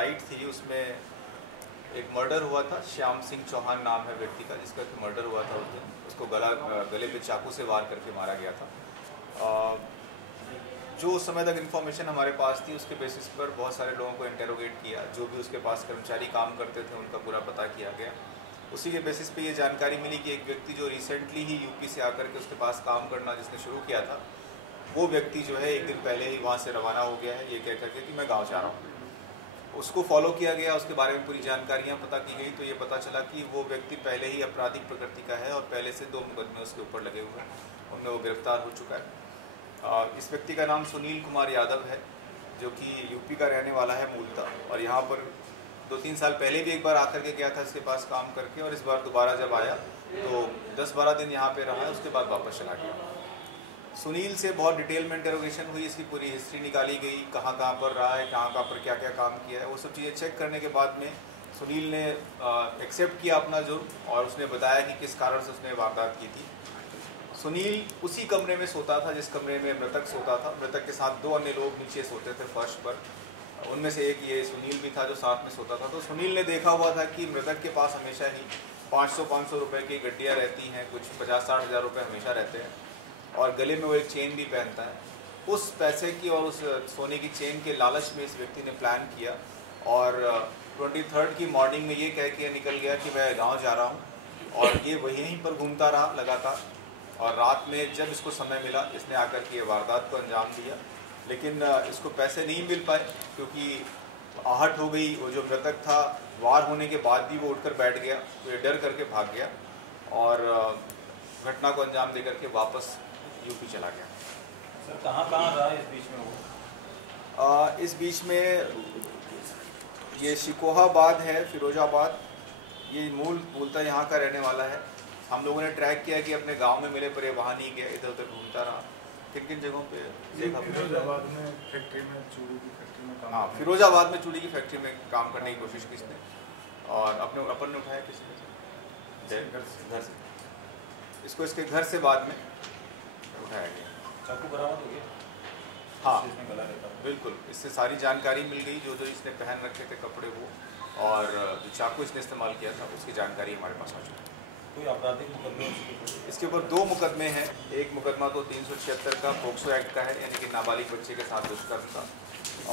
Night थी, उसमें एक मर्डर हुआ था। श्याम सिंह चौहान नाम है व्यक्ति का, जिसका मर्डर हुआ था उस दिन। उसको गले पे चाकू से वार करके मारा गया था। जो उस समय तक इन्फॉर्मेशन हमारे पास थी, उसके बेसिस पर बहुत सारे लोगों को इंटेरोगेट किया। जो भी उसके पास कर्मचारी काम करते थे उनका पूरा पता किया गया। उसी के बेसिस पे ये जानकारी मिली कि एक व्यक्ति जो रिसेंटली ही यूपी से आकर के उसके पास काम करना जिसने शुरू किया था, वो व्यक्ति जो है एक दिन पहले ही वहाँ से रवाना हो गया है, ये कह करके कि मैं गाँव जा रहा हूँ। उसको फॉलो किया गया, उसके बारे में पूरी जानकारियाँ पता की गई, तो ये पता चला कि वो व्यक्ति पहले ही आपराधिक प्रकृति का है और पहले से 2 मुकदमे उसके ऊपर लगे हुए हैं, उनमें वो गिरफ्तार हो चुका है। इस व्यक्ति का नाम सुनील कुमार यादव है, जो कि यूपी का रहने वाला है मूलतः, और यहाँ पर 2-3 साल पहले भी एक बार आकर के गया था इसके पास काम करके, और इस बार दोबारा जब आया तो 10-12 दिन यहाँ पे रहा है, उसके बाद वापस चला गया। सुनील से बहुत डिटेल में इंटरोगेशन हुई, इसकी पूरी हिस्ट्री निकाली गई, कहाँ कहाँ पर रहा है, कहाँ कहाँ पर क्या क्या काम किया है, वो सब चीज़ें चेक करने के बाद में सुनील ने एक्सेप्ट किया अपना जुर्म, और उसने बताया कि किस कारण से उसने वारदात की थी। सुनील उसी कमरे में सोता था जिस कमरे में मृतक सोता था। मृतक के साथ 2 अन्य लोग नीचे सोते थे फर्श पर, उनमें से एक ये सुनील भी था जो साथ में सोता था। तो सुनील ने देखा हुआ था कि मृतक के पास हमेशा ही 500-500 रुपये की गड्डियाँ रहती हैं, कुछ 50-60 हज़ार रुपये हमेशा रहते हैं, और गले में वो एक चेन भी पहनता है। उस पैसे की और उस सोने की चेन के लालच में इस व्यक्ति ने प्लान किया, और 23 की मॉर्निंग में ये कह के निकल गया कि मैं गाँव जा रहा हूँ, और ये वहीं पर घूमता रहा लगातार। और रात में जब इसको समय मिला, इसने आकर के ये वारदात को अंजाम दिया, लेकिन इसको पैसे नहीं मिल पाए क्योंकि आहट हो गई। वो जो मृतक था, वार होने के बाद भी वो उठकर बैठ गया, तो ये डर करके भाग गया और घटना को अंजाम दे करके वापस यूपी चला गया। सर कहाँ रहा इस बीच में वो? इस बीच में ये शिकोहाबाद है, फिरोजाबाद, ये मूलतः यहाँ का रहने वाला है। हम लोगों ने ट्रैक किया कि अपने गांव में मिले, पर ये वहाँ नहीं गया, इधर उधर घूमता रहा। किन किन जगहों पे देखा? फिरोजाबाद में फैक्ट्री में, चूड़ी की फैक्ट्री में काम। हाँ, फिरोजाबाद में चूड़ी की फैक्ट्री में काम करने की कोशिश की इसने, और अपन ने उठाया किसी से? घर से। इसको इसके घर से बाद में उठाया गया। चाकू बरामद हो गया? हाँ गला रहता है। बिल्कुल, इससे सारी जानकारी मिल गई, जो इसने पहन रखे थे कपड़े वो, और जो चाकू इसने इस्तेमाल किया था उसकी जानकारी हमारे पास आ चुकी है। कोई आपराधिक मुकदमे? इसके ऊपर 2 मुकदमे हैं। एक मुकदमा तो 376 का पोक्सो एक्ट का है, यानी कि नाबालिग बच्चे के साथ दुष्कर्म का,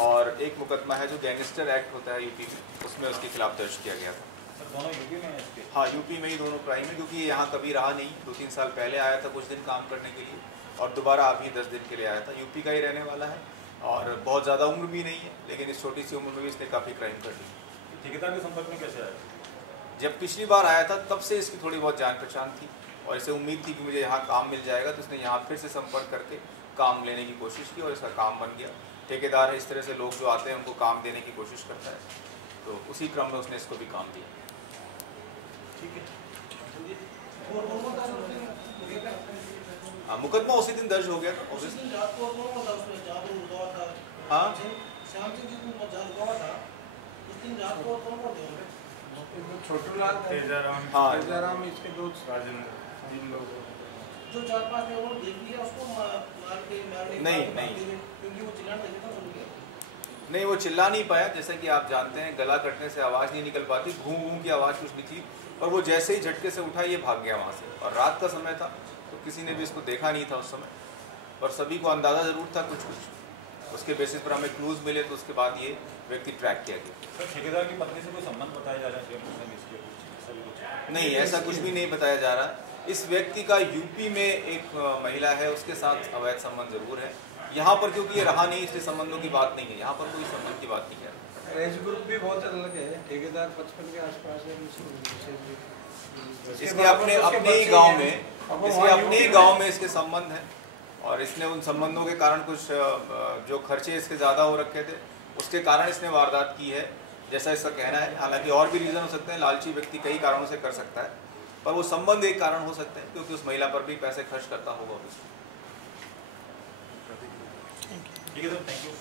और एक मुकदमा है जो गैंगस्टर एक्ट होता है यूपी में, उसमें उसके खिलाफ दर्ज किया गया था। सर दोनों यूपी में हैं इसके? हाँ, यूपी में ही दोनों क्राइम है, क्योंकि ये यहाँ कभी रहा नहीं। 2-3 साल पहले आया था कुछ दिन काम करने के लिए, और दोबारा अभी 10 दिन के लिए आया था। यूपी का ही रहने वाला है, और बहुत ज़्यादा उम्र भी नहीं है, लेकिन इस छोटी सी उम्र में भी इसने काफ़ी क्राइम कर दी। ठेकेदार के संपर्क में कैसे आया? जब पिछली बार आया था तब से इसकी थोड़ी बहुत जान पहचान थी, और इसे उम्मीद थी कि मुझे यहाँ काम मिल जाएगा, तो इसने यहाँ फिर से संपर्क करके काम लेने की कोशिश की, और इसका काम बन गया। ठेकेदार है, इस तरह से लोग जो आते हैं उनको काम देने की कोशिश करता है, तो उसी क्रम में उसने इसको भी काम दिया। ठीक है। हाँ, मुकदमा उसी दिन दर्ज हो गया था। हाँ, छोटूलाल, तेजाराम, इसके दोस्त राजेंद्र, 3 लोग जो 4-5 लोग देख लिया उसको मार के क्योंकि वो चिल्लाने लगे था। नहीं, वो चिल्ला नहीं पाया। जैसे कि आप जानते हैं, गला कटने से आवाज़ नहीं निकल पाती, घूम घूम की आवाज़ कुछ निकली, और वो जैसे ही झटके से उठा ये भाग गया वहाँ से। और रात का समय था, तो किसी ने भी इसको देखा नहीं था उस समय, और सभी को अंदाज़ा ज़रूर था कुछ कुछ। उसके बेसिस पर हमें क्लूज़ मिले, तो उसके बाद ये व्यक्ति ट्रैक किया गया। सर ठेकेदार की पत्नी से कोई संबंध बताया जा रहा है? नहीं, ऐसा कुछ भी नहीं बताया जा रहा। इस व्यक्ति का यूपी में एक महिला है, उसके साथ अवैध संबंध जरूर है। यहाँ पर क्योंकि ये रहा नहीं, इसलिए संबंधों की बात नहीं है, यहाँ पर कोई संबंध की बात नहीं है। एज ग्रुप भी बहुत अलग है, ठेकेदार 55 के आसपास है। इसके अपने ही गांव में इसके संबंध हैं, और इसने उन संबंधों के कारण कुछ जो खर्चे इसके ज़्यादा हो रखे थे, उसके कारण इसने वारदात की है, जैसा इसका कहना है। हालांकि और भी रीज़न हो सकते हैं, लालची व्यक्ति कई कारणों से कर सकता है, पर वो संबंध एक कारण हो सकते हैं, क्योंकि उस महिला पर भी पैसे खर्च करता होगा। ठीक है सर, थैंक यू।